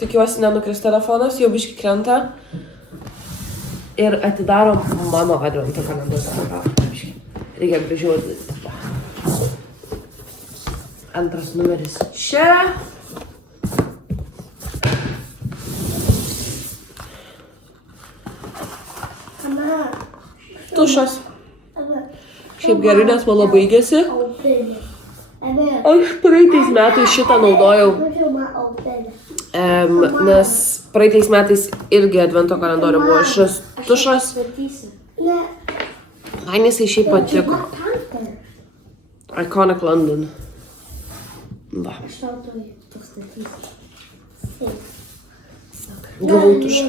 Tikiuosi nenukris telefonas, jau biški krenta. Ir atidarom mano advento kalendorių. Reikia gražiau atidaryti. Antras numeris čia. Tušas. Šiaip gerai, nes mano baigėsi. Aš praeitais metais šitą naudojau, nes praeitais metais irgi advento kalendorių buvo šis tušas. Man jisai šiaip patiko. Iconic London. Va. Gavau tušą.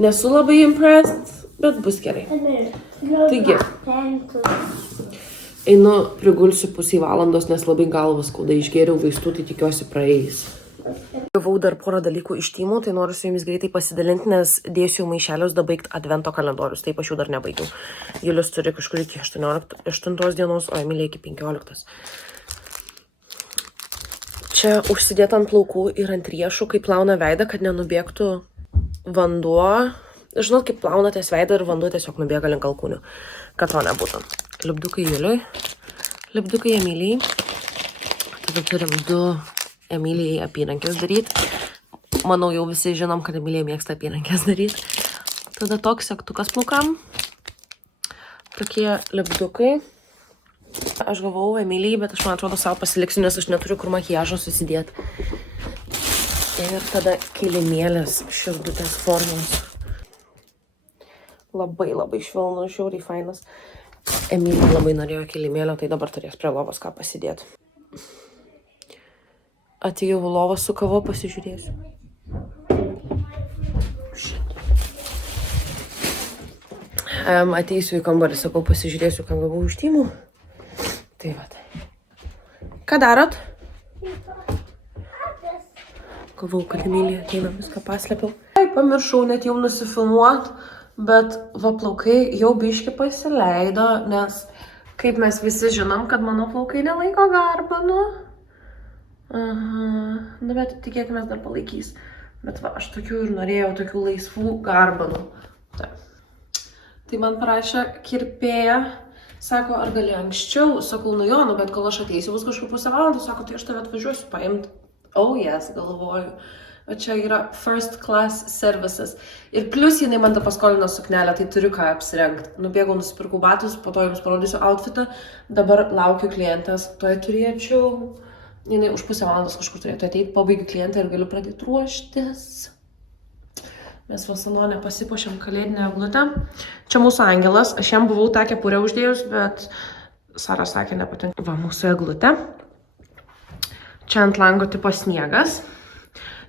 Nesu labai impressed, bet bus gerai. Taigi. Einu, prigulsiu pusį valandos, nes labai galvas skauda, išgėriau vaistų, tai tikiuosi praeis. Gavau dar porą dalykų iš Tymų, tai noriu su jumis greitai pasidalinti, nes dėsiu maišelius dabaigt advento kalendorius, taip aš jų dar nebaigiau. Julius turi kažkur iki 8 dienos, o Emilija iki 15. Čia užsidėta ant plaukų ir ant riešų, kai plauna veidą, kad nenubėgtų vanduo. Žinot, kaip plaunatės veidą ir vanduo tiesiog nubėga link alkūnių, kad to nebūtų. Lipdukai Juliui, lipdukai Emilijai. Tada turim 2 Emilijai apyrankės daryti. Manau, jau visi žinom, kad Emilija mėgsta apyrankės daryti. Tada toks segtukas plaukam. Tokie lipdukai. Aš gavau Emilijai, bet aš man atrodo savo pasiliksiu, nes aš neturiu kur makiažo susidėti. Ir tada kilimėlės širdutės formos. Labai švelnus, žiauriai fainas. Emilija labai norėjo kilimėlio, tai dabar turės prie lovos ką pasidėti. Atėjau lovą su kava, pasižiūrėsiu. Ateisiu į kambarį, sakau, pasižiūrėsiu, ką gavau iš Tymų. Tai va. Ką darot? Gavau, kad Emilija ateina, viską paslėpiau. Pamiršau net jau nusifilmuot. Bet va plaukai jau biški pasileido, nes kaip mes visi žinom, kad mano plaukai nelaiko garbanų. Nu, bet tikėkime dar palaikys. Bet va, aš tokių ir norėjau, tokių laisvų garbanų. Tai man parašė kirpėja, sako, ar gali anksčiau? Sakau, nu jo, bet kol aš ateisiu, bus kažkur pusę valandos, sako, tai aš tave atvažiuosiu paimti. Oh yes, galvoju. O čia yra first class services. Ir plus jinai man tą paskolino suknelę, tai turiu ką apsirengti. Nubėgau, nusipirkau batus, po to jums parodysiu outfitą. Dabar laukiu klientės. Toje turėčiau... Jinai už pusę valandos kažkur turėtų ateiti, pabaigiu klientą ir galiu pradėti ruoštis. Mes Vasalonė pasipuošėm kalėdinę eglutę. Čia mūsų angelas. Aš jam buvau tą kepurę uždėjus, bet Sara sakė, nepatinka. Va, mūsų eglutė. Čia ant lango tipo sniegas.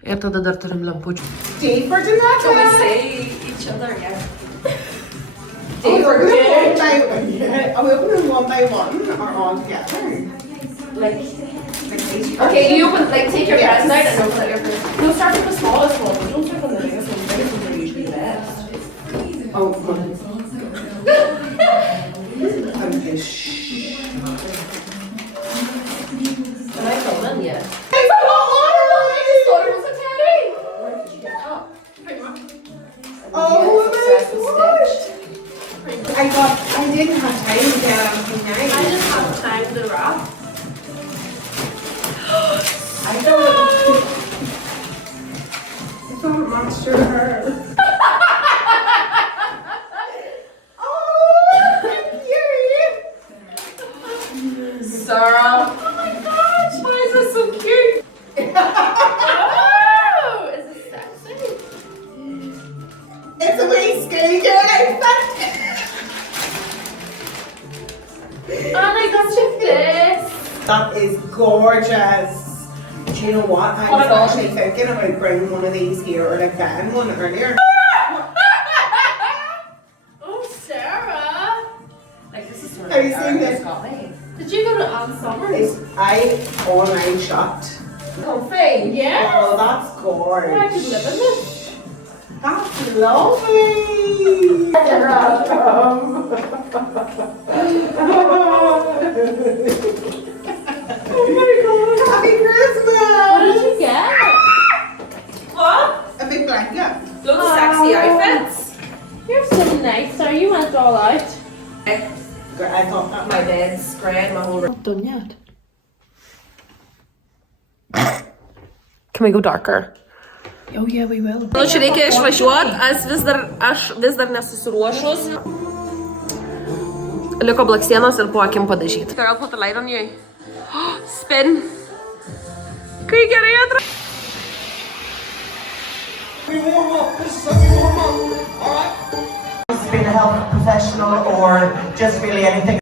Ir tada dar turim lempučių. Date for tonight? Can we say each other again? Date for good? Are we opening one by one or all together? Okay, you open, take your present out and open out your present. No, start from the smallest one. Don't start from the biggest one. The biggest ones are usually the best. Oh, fun. I'm just Am I filming? Yeah. It's a hot water! I just thought it was a teddy. Where did you get that? Oh my gosh! I didn't have time to get anything nice. I just have time to wrap. I thought Monster her. Sarah. Oh my gosh, why is this so cute? Oh, is this sexy? It's a way skinny And I got you this. That is gorgeous. Do you know what? I was actually thinking about bringing one of these here or like buying one earlier. Oh, Sarah. Like, this is sort of Have you seen this? got me. Did you go to Ann Summers? I online shopped. Comfy, yeah. Oh, that's I could gorgeous. live in this. That's lovely. Oh my god. Happy Christmas. What did you get? my bed, spread my whole room. Not done yet. Can we go darker? Oh yeah, we will. Nu, čia reikia išvažiuot, aš vis dar nesusiruošus. Liko blakstienos ir po akim padažyti. I'll put the light on you. Spin. Kai gerai atrodo. Being a health professional or just really anything.